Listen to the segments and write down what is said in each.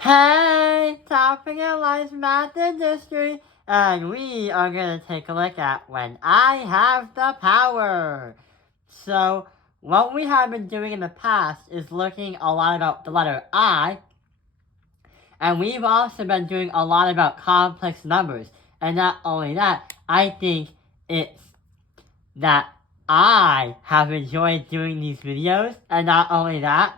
Hey, Topic in Life Math and History, and we are going to take a look at when I have the power. So, what we have been doing in the past is looking a lot about the letter I, and we've also been doing a lot about complex numbers. And not only that, I think it's that I have enjoyed doing these videos, and not only that,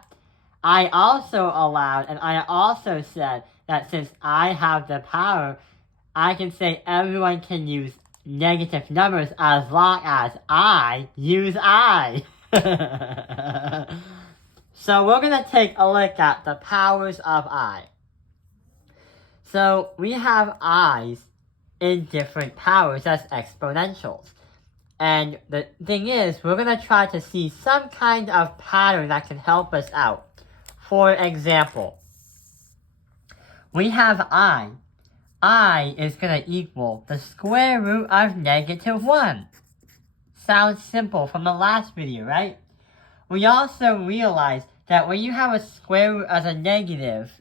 I also allowed, and I also said that since I have the power, I can say everyone can use negative numbers as long as I use I. So we're going to take a look at the powers of I. So we have I's in different powers as exponentials. And the thing is, we're going to try to see some kind of pattern that can help us out. For example, we have I. I is going to equal the square root of -1. Sounds simple from the last video, right? We also realize that when you have a square root as a negative,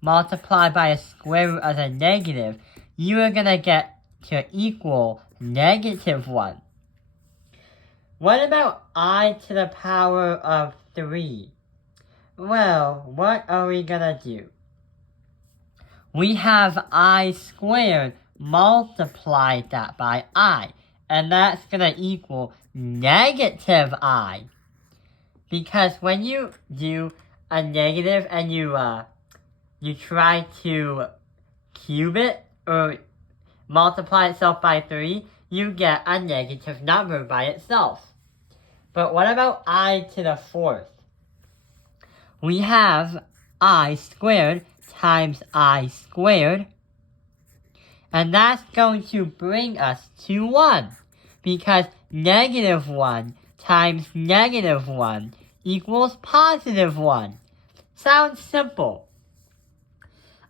multiplied by a square root as a negative, you are going to get to equal -1. What about I to the power of 3? Well, what are we gonna do? We have I squared, multiply that by I, and that's gonna equal -I. Because when you do a negative and you try to cube it or multiply itself by 3, you get a negative number by itself. But what about I to the 4th? We have I squared times I squared, and that's going to bring us to 1, because -1 times -1 equals +1. Sounds simple.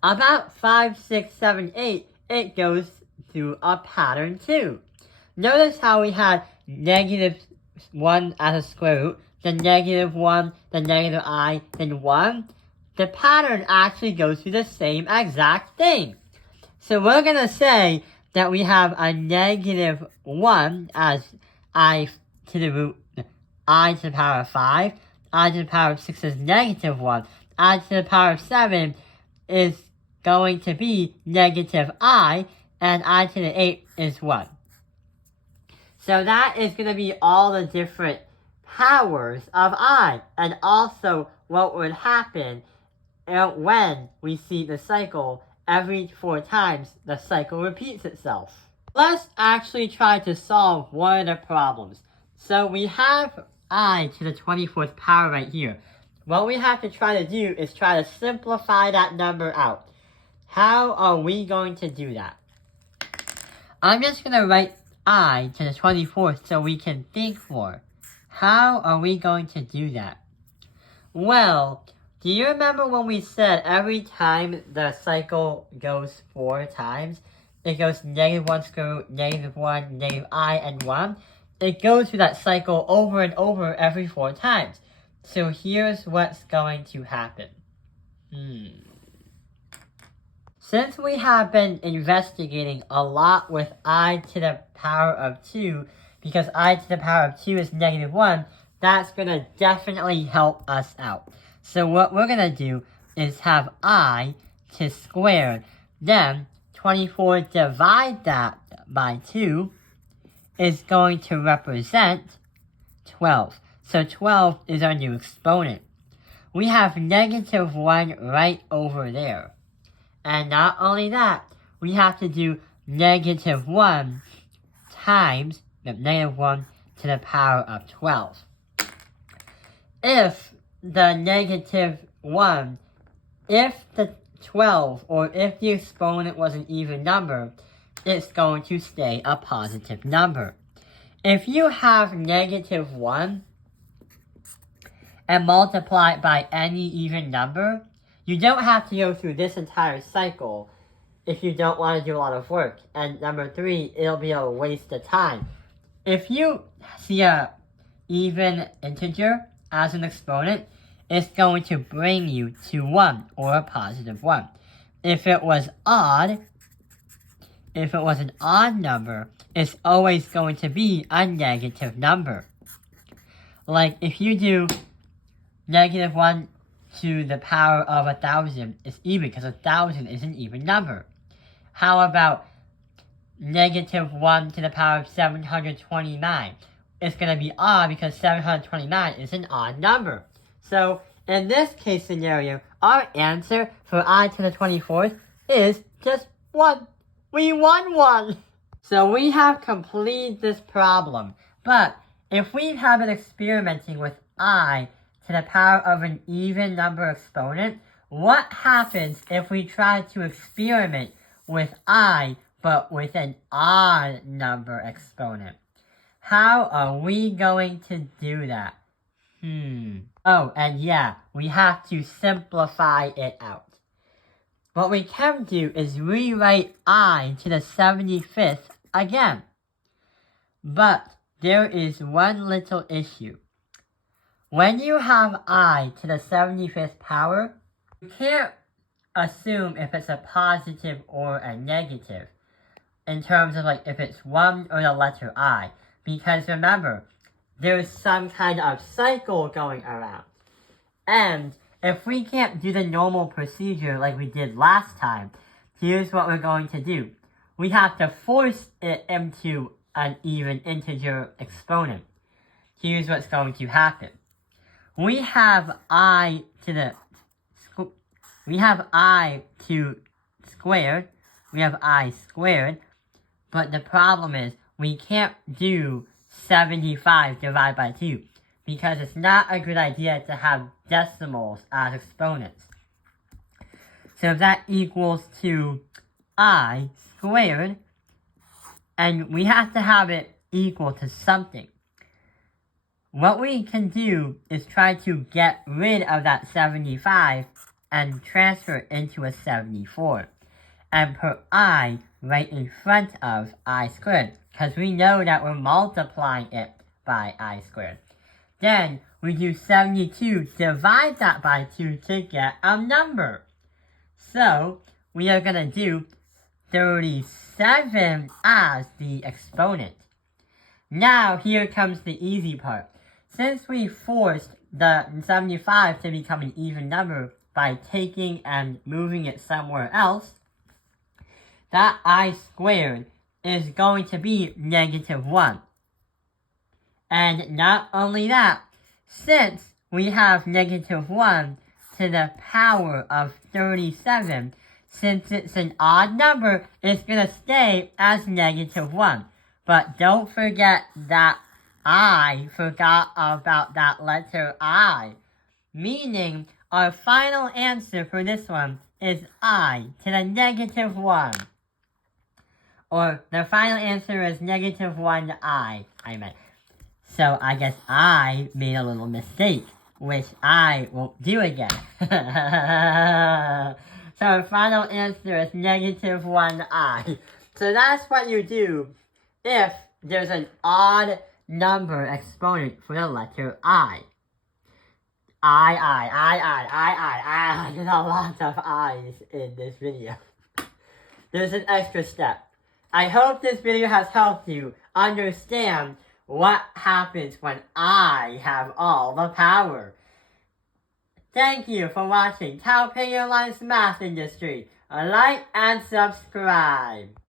About 5, 6, 7, 8, it goes through a pattern too. Notice how we had -1 as a square root, then -1, then -I, then 1. The pattern actually goes through the same exact thing. So we're going to say that we have a -1 as I to the root, I to the power of 5, I to the power of 6 is -1, I to the power of 7 is going to be -I, and I to the 8 is 1. So that is going to be all the different powers of I, and also what would happen when we see the cycle every 4 times the cycle repeats itself. Let's actually try to solve one of the problems. So we have I to the 24th power right here. What we have to try to do is try to simplify that number out. How are we going to do that? I'm just going to write I to the 24th so we can think more. How are we going to do that? Well, do you remember when we said every time the cycle goes 4 times, it goes -1 square root, -1, -I, and 1? It goes through that cycle over and over every 4 times. So here's what's going to happen. Since we have been investigating a lot with I to the power of 2, because I to the power of 2 is -1, that's going to definitely help us out. So what we're going to do is have I to squared, then 24 divide that by 2 is going to represent 12. So 12 is our new exponent. We have -1 right over there. And not only that, we have to do -1 times the -1 to the power of 12. If the -1, if the 12, or if the exponent was an even number, it's going to stay a positive number. If you have -1 and multiply it by any even number, you don't have to go through this entire cycle if you don't want to do a lot of work. And number 3, it'll be a waste of time. If you see a even integer as an exponent, it's going to bring you to 1 or a positive 1. If it was an odd number, it's always going to be a negative number. Like if you do negative 1 to the power of 1,000, it's even because 1,000 is an even number. How about negative 1 to the power of 729? It's going to be odd because 729 is an odd number. So, in this case scenario, our answer for I to the 24th is just 1. We won 1! So we have completed this problem. But, if we have been experimenting with I to the power of an even number exponent, what happens if we try to experiment with I but with an odd number exponent? How are we going to do that? Oh, and yeah, we have to simplify it out. What we can do is rewrite I to the 75th again. But there is one little issue. When you have I to the 75th power, you can't assume if it's a positive or a negative in terms of like if it's 1 or the letter I. Because remember, there's some kind of cycle going around. And if we can't do the normal procedure like we did last time, here's what we're going to do. We have to force it into an even integer exponent. Here's what's going to happen. We have I to squared. We have I squared. But the problem is we can't do 75 divided by 2 because it's not a good idea to have decimals as exponents. So that equals to I squared, and we have to have it equal to something. What we can do is try to get rid of that 75 and transfer it into a 74. And put I right in front of I squared, because we know that we're multiplying it by I squared. Then we do 72, divide that by 2 to get a number. So we are going to do 37 as the exponent. Now here comes the easy part. Since we forced the 75 to become an even number by taking and moving it somewhere else, that I squared is going to be negative 1. And not only that, since we have negative 1 to the power of 37, since it's an odd number, it's going to stay as negative 1. But don't forget that I forgot about that letter I. Meaning, our final answer for this one is I to the negative 1. Or the final answer is negative 1i, I meant. So I guess I made a little mistake, which I won't do again. So our final answer is negative 1i. So that's what you do if there's an odd number exponent for the letter I. There's a lot of I's in this video. There's an extra step. I hope this video has helped you understand what happens when I have all the power. Thank you for watching Tao Ping Your Life's Math Industry. Like and subscribe.